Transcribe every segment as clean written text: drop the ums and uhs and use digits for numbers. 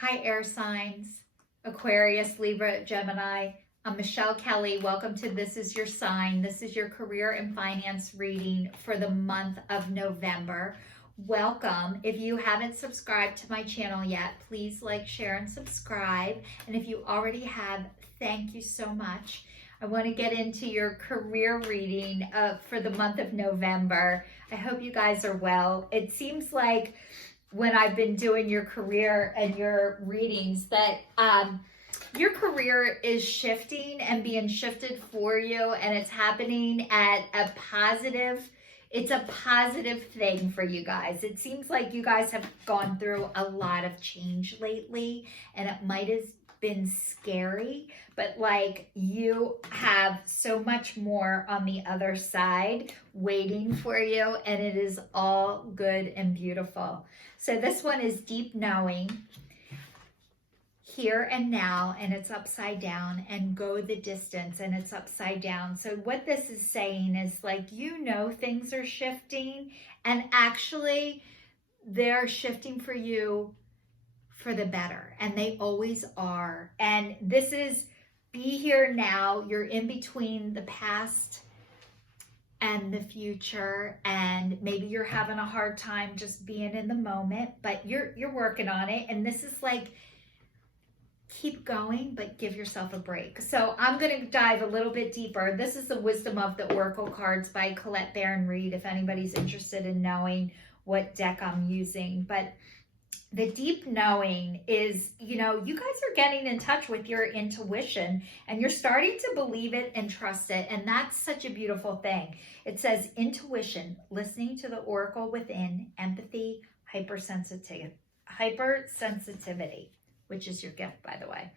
Hi, air signs, Aquarius, Libra, Gemini. I'm Michelle Kelly. Welcome to This Is Your Sign. This is your career and finance reading for the month of November. Welcome. If you haven't subscribed to my channel yet, please like, share, and subscribe. And if you already have, thank you so much. I want to get into your career reading for the month of November. I hope you guys are well. It seems like when I've been doing your career and your readings that your career is shifting and being shifted for you, and it's happening at a positive, it's a positive thing for you guys. It seems like you guys have gone through a lot of change lately, and it might have been scary, but like you have so much more on the other side waiting for you, and it is all good and beautiful. So this one is deep knowing, here and now, and it's upside down, and go the distance, and it's upside down. So what this is saying is like, you know, things are shifting, and actually they're shifting for you for the better, and they always are. And this is be here now. You're in between the past and the future, and maybe you're having a hard time just being in the moment, but you're working on it. And this is like, keep going, but give yourself a break. So I'm going to dive a little bit deeper. This is the Wisdom of the Oracle cards by Colette Baron Reed, if anybody's interested in knowing what deck I'm using. But the deep knowing is, you know, you guys are getting in touch with your intuition, and you're starting to believe it and trust it. And that's such a beautiful thing. It says intuition, listening to the oracle within, empathy, hypersensitivity, which is your gift, by the way.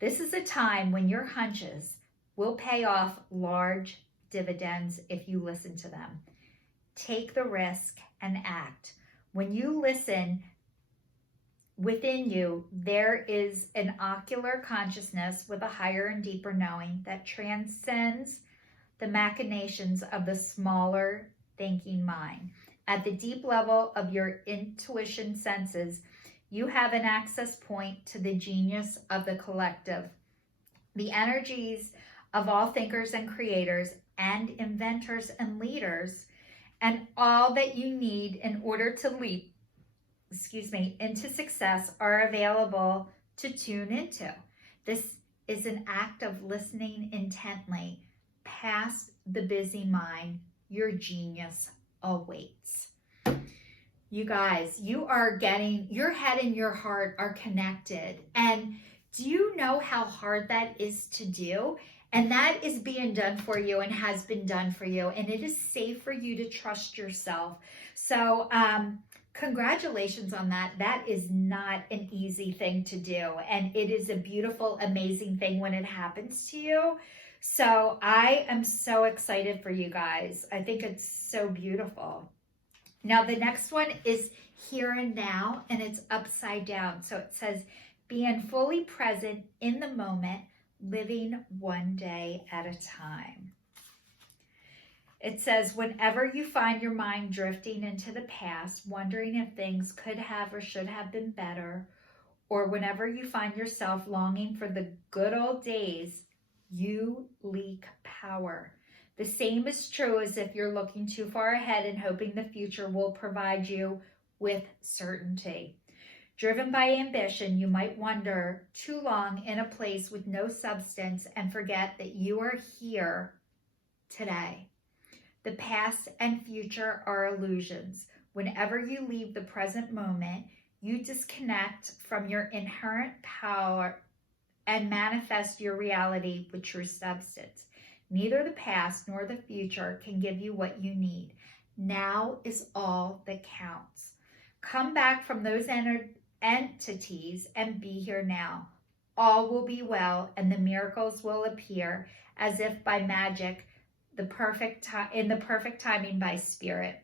This is a time when your hunches will pay off large dividends if you listen to them. Take the risk and act. When you listen, within you, there is an ocular consciousness with a higher and deeper knowing that transcends the machinations of the smaller thinking mind. At the deep level of your intuition senses, you have an access point to the genius of the collective, the energies of all thinkers and creators and inventors and leaders, and all that you need in order to leap into success are available to tune into. This is an act of listening intently. Past the busy mind, your genius awaits. You guys, you are getting, your head and your heart are connected. And do you know how hard that is to do? And that is being done for you and has been done for you. And it is safe for you to trust yourself. So, congratulations on that. That is not an easy thing to do. And it is a beautiful, amazing thing when it happens to you. So I am so excited for you guys. I think it's so beautiful. Now the next one is here and now, and it's upside down. So it says, being fully present in the moment, living one day at a time. It says, whenever you find your mind drifting into the past, wondering if things could have or should have been better, or whenever you find yourself longing for the good old days, you leak power. The same is true as if you're looking too far ahead and hoping the future will provide you with certainty. Driven by ambition, you might wander too long in a place with no substance and forget that you are here today. The past and future are illusions. Whenever you leave the present moment, you disconnect from your inherent power and manifest your reality with true substance. Neither the past nor the future can give you what you need. Now is all that counts. Come back from those entities and be here now. All will be well, and the miracles will appear as if by magic, in the perfect timing by spirit.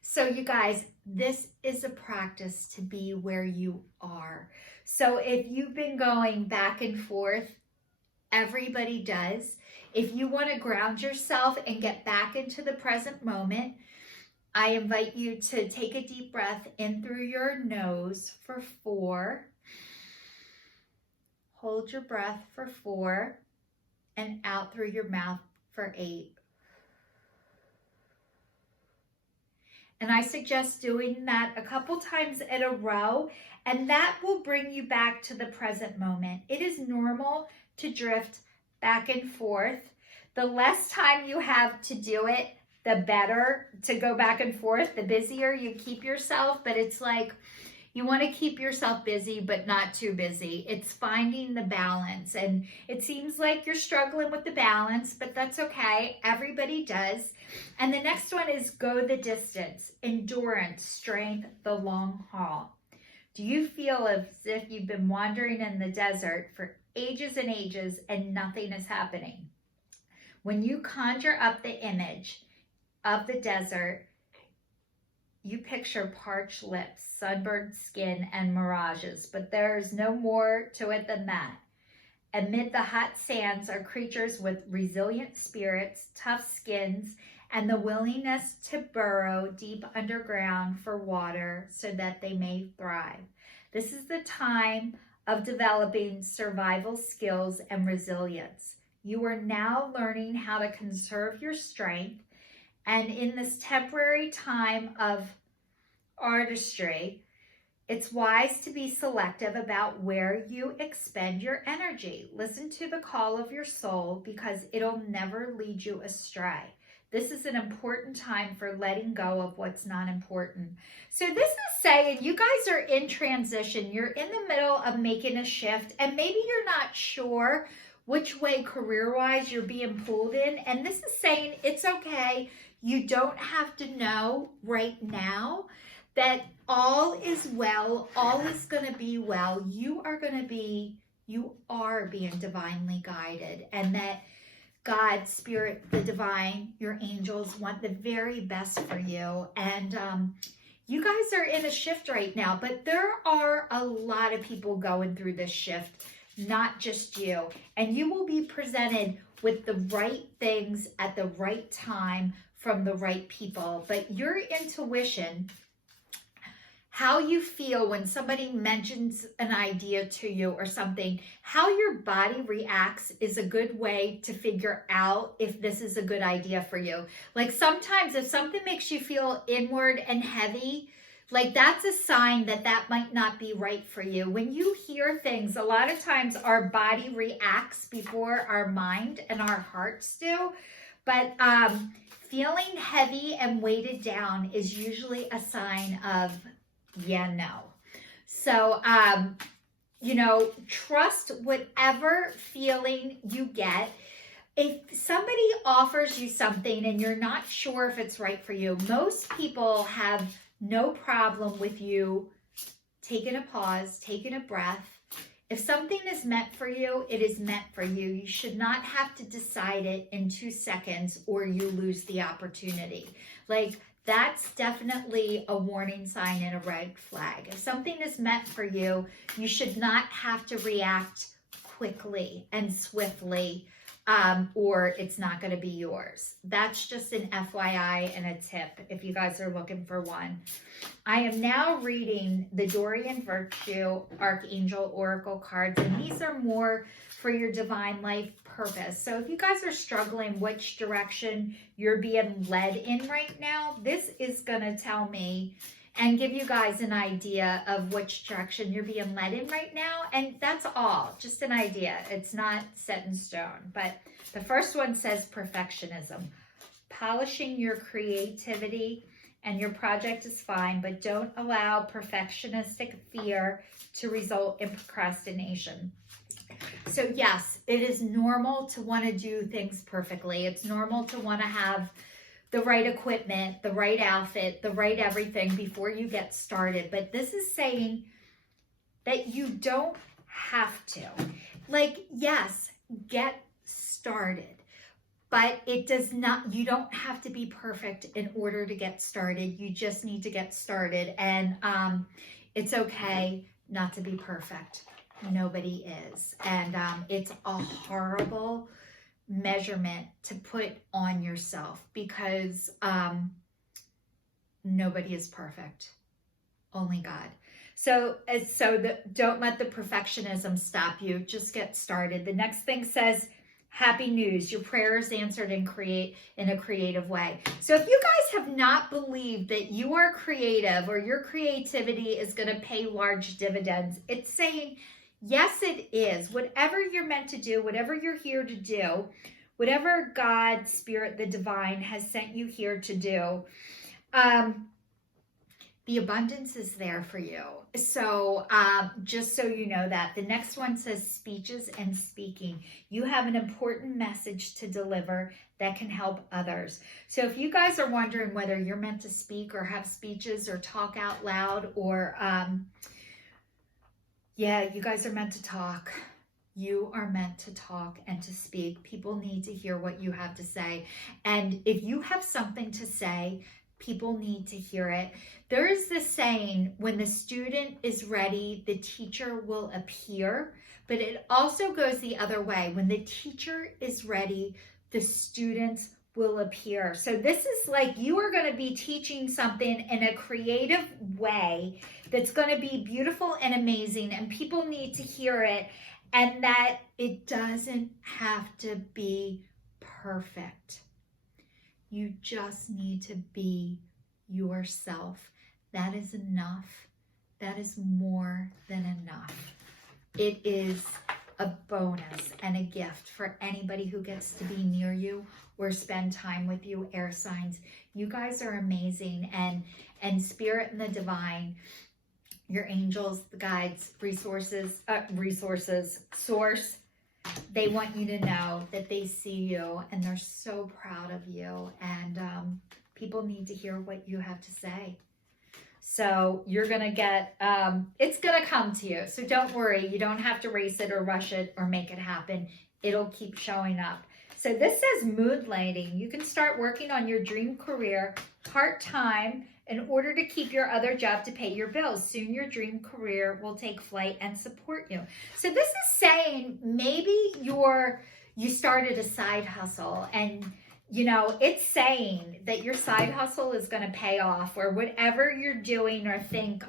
So you guys, this is a practice to be where you are. So if you've been going back and forth, everybody does. If you want to ground yourself and get back into the present moment, I invite you to take a deep breath in through your nose for 4. Hold your breath for 4 and out through your mouth for 8. And I suggest doing that a couple times in a row, and that will bring you back to the present moment. It is normal to drift back and forth. The less time you have to do it, the better to go back and forth, the busier you keep yourself. But it's like, you want to keep yourself busy, but not too busy. It's finding the balance. And it seems like you're struggling with the balance, but that's okay. Everybody does. And the next one is go the distance, endurance, strength, the long haul. Do you feel as if you've been wandering in the desert for ages and ages and nothing is happening? When you conjure up the image of the desert, you picture parched lips, sunburned skin, and mirages, but there's no more to it than that. Amid the hot sands are creatures with resilient spirits, tough skins, and the willingness to burrow deep underground for water so that they may thrive. This is the time of developing survival skills and resilience. You are now learning how to conserve your strength, and in this temporary time of artistry, it's wise to be selective about where you expend your energy. Listen to the call of your soul because it'll never lead you astray. This is an important time for letting go of what's not important. So this is saying you guys are in transition. You're in the middle of making a shift, and maybe you're not sure which way career-wise you're being pulled in. And this is saying it's okay. You don't have to know right now that all is well, all is going to be well. You are being divinely guided, and that God, Spirit, the divine, your angels want the very best for you. And you guys are in a shift right now, but there are a lot of people going through this shift, not just you. And you will be presented with the right things at the right time from the right people. But your intuition, how you feel when somebody mentions an idea to you or something, how your body reacts is a good way to figure out if this is a good idea for you. Like sometimes if something makes you feel inward and heavy, like that's a sign that that might not be right for you. When you hear things, a lot of times our body reacts before our mind and our hearts do. But feeling heavy and weighted down is usually a sign of no. So, trust whatever feeling you get. If somebody offers you something and you're not sure if it's right for you, most people have no problem with you taking a pause, taking a breath. If something is meant for you, it is meant for you. You should not have to decide it in 2 seconds or you lose the opportunity. Like, that's definitely a warning sign and a red flag. If something is meant for you, you should not have to react quickly and swiftly, or it's not going to be yours. That's just an FYI and a tip if you guys are looking for one. I am now reading the Dorian Virtue Archangel Oracle cards, and these are more for your divine life purpose. So if you guys are struggling which direction you're being led in right now, this is going to tell me and give you guys an idea of which direction you're being led in right now. And that's all, just an idea. It's not set in stone. But the first one says perfectionism. Polishing your creativity and your project is fine, but don't allow perfectionistic fear to result in procrastination. So yes, it is normal to want to do things perfectly. It's normal to want to have the right equipment, the right outfit, the right everything before you get started. But this is saying that you don't have to. Like, yes, get started. But it does not, you don't have to be perfect in order to get started. You just need to get started. And it's okay not to be perfect. Nobody is. And it's a horrible measurement to put on yourself because nobody is perfect. Only God. So don't let the perfectionism stop you. Just get started. The next thing says, happy news. Your prayer is answered in a creative way. So if you guys have not believed that you are creative or your creativity is going to pay large dividends, it's saying, yes, it is. Whatever you're meant to do, whatever you're here to do, whatever God, Spirit, the divine has sent you here to do, the abundance is there for you. So just so you know that. The next one says speeches and speaking. You have an important message to deliver that can help others. So if you guys are wondering whether you're meant to speak or have speeches or talk out loud or, yeah, you guys are meant to talk. You are meant to talk and to speak. People need to hear what you have to say. And if you have something to say, people need to hear it. There is this saying, when the student is ready, the teacher will appear. But it also goes the other way. When the teacher is ready, the students will appear. So this is like you are going to be teaching something in a creative way that's going to be beautiful and amazing, and people need to hear it, and that it doesn't have to be perfect. You just need to be yourself. That is enough. That is more than enough. It is a bonus and a gift for anybody who gets to be near you or spend time with you, air signs. You guys are amazing, and Spirit and the divine, your angels, the guides, source, they want you to know that they see you and they're so proud of you, and people need to hear what you have to say. So you're going to get, it's going to come to you. So don't worry. You don't have to race it or rush it or make it happen. It'll keep showing up. So this says mood lighting. You can start working on your dream career part-time in order to keep your other job to pay your bills. Soon your dream career will take flight and support you. So this is saying maybe you started a side hustle, and you know, it's saying that your side hustle is going to pay off, or whatever you're doing or think,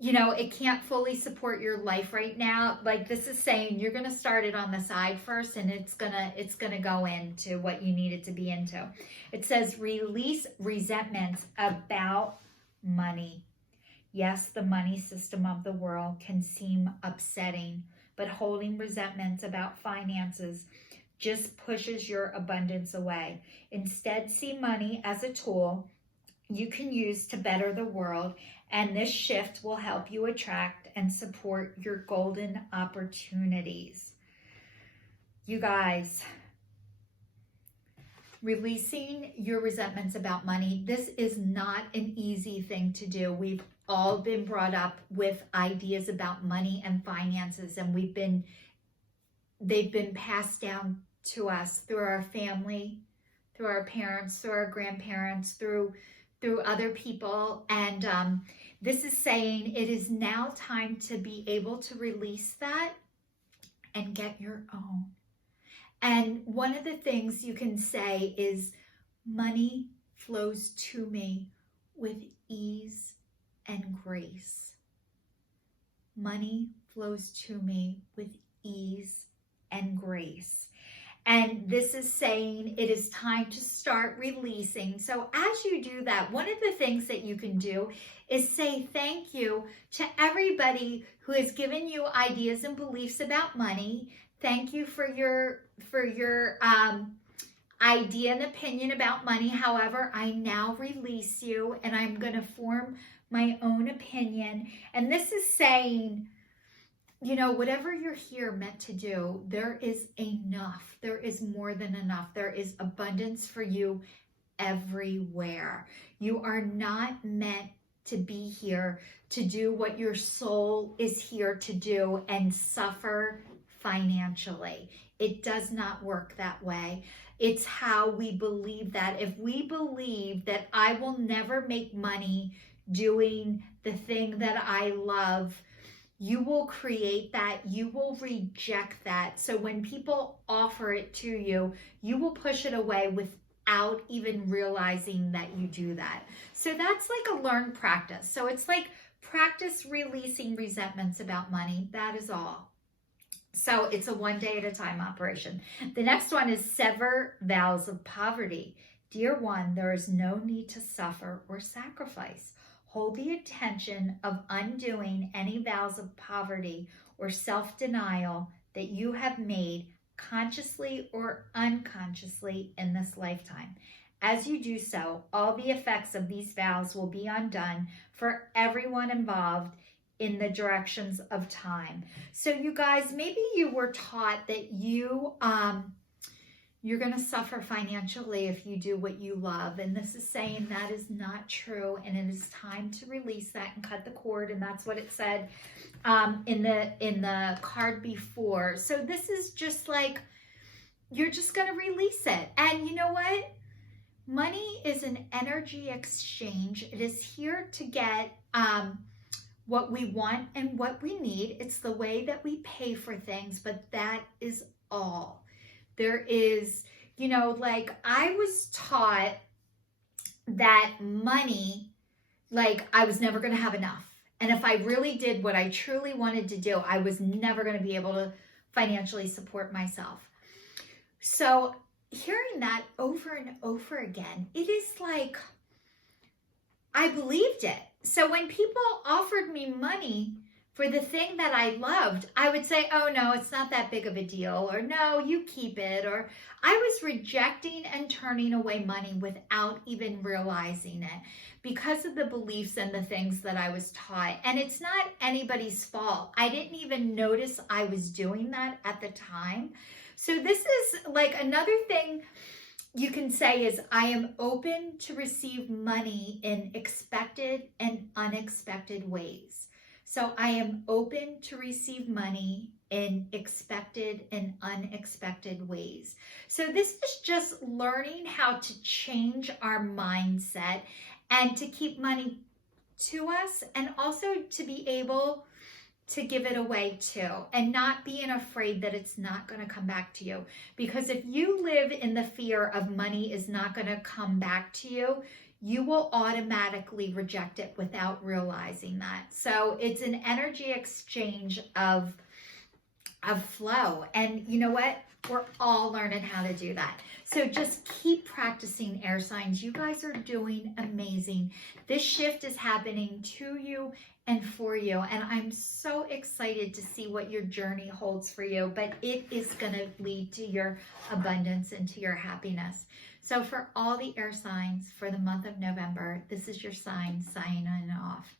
you know, it can't fully support your life right now. Like this is saying you're going to start it on the side first, and it's going to go into what you need it to be into. It says release resentments about money. Yes, the money system of the world can seem upsetting, but holding resentments about finances just pushes your abundance away. Instead, see money as a tool you can use to better the world, and this shift will help you attract and support your golden opportunities. You guys, releasing your resentments about money, this is not an easy thing to do. We've all been brought up with ideas about money and finances, and they've been passed down to us through our family, through our parents, through our grandparents, through other people. And this is saying it is now time to be able to release that and get your own. And one of the things you can say is, money flows to me with ease and grace. Money flows to me with ease and grace. And this is saying it is time to start releasing. So as you do that, one of the things that you can do is say thank you to everybody who has given you ideas and beliefs about money. Thank you for your idea and opinion about money. However, I now release you, and I'm going to form my own opinion. And this is saying, you know, whatever you're here meant to do, there is enough. There is more than enough. There is abundance for you everywhere. You are not meant to be here to do what your soul is here to do and suffer financially. It does not work that way. It's how we believe that. If we believe that I will never make money doing the thing that I love, you will create that. You will reject that. So when people offer it to you, you will push it away with without even realizing that you do that. So that's like a learned practice. So it's like practice releasing resentments about money. That is all. So it's a one day at a time operation. The next one is sever vows of poverty. Dear one, there is no need to suffer or sacrifice. Hold the intention of undoing any vows of poverty or self-denial that you have made consciously or unconsciously in this lifetime. As you do so, all the effects of these vows will be undone for everyone involved in the directions of time. So you guys, maybe you were taught that you're going to suffer financially if you do what you love. And this is saying that is not true. And it is time to release that and cut the cord. And that's what it said in the card before. So this is just like, you're just going to release it. And you know what? Money is an energy exchange. It is here to get what we want and what we need. It's the way that we pay for things, but that is all. There is, you know, like I was taught that money, like I was never going to have enough. And if I really did what I truly wanted to do, I was never going to be able to financially support myself. So hearing that over and over again, it is like, I believed it. So when people offered me money for the thing that I loved, I would say, oh no, it's not that big of a deal, or no, you keep it, or I was rejecting and turning away money without even realizing it because of the beliefs and the things that I was taught. And it's not anybody's fault. I didn't even notice I was doing that at the time. So this is like another thing you can say is, I am open to receive money in expected and unexpected ways. So I am open to receive money in expected and unexpected ways. So this is just learning how to change our mindset and to keep money to us, and also to be able to give it away too, and not being afraid that it's not going to come back to you. Because if you live in the fear of money is not going to come back to you, you will automatically reject it without realizing that. So it's an energy exchange of flow. And you know what? We're all learning how to do that. So just keep practicing, air signs. You guys are doing amazing. This shift is happening to you and for you. And I'm so excited to see what your journey holds for you. But it is going to lead to your abundance and to your happiness. So for all the air signs for the month of November, this is your sign signing off.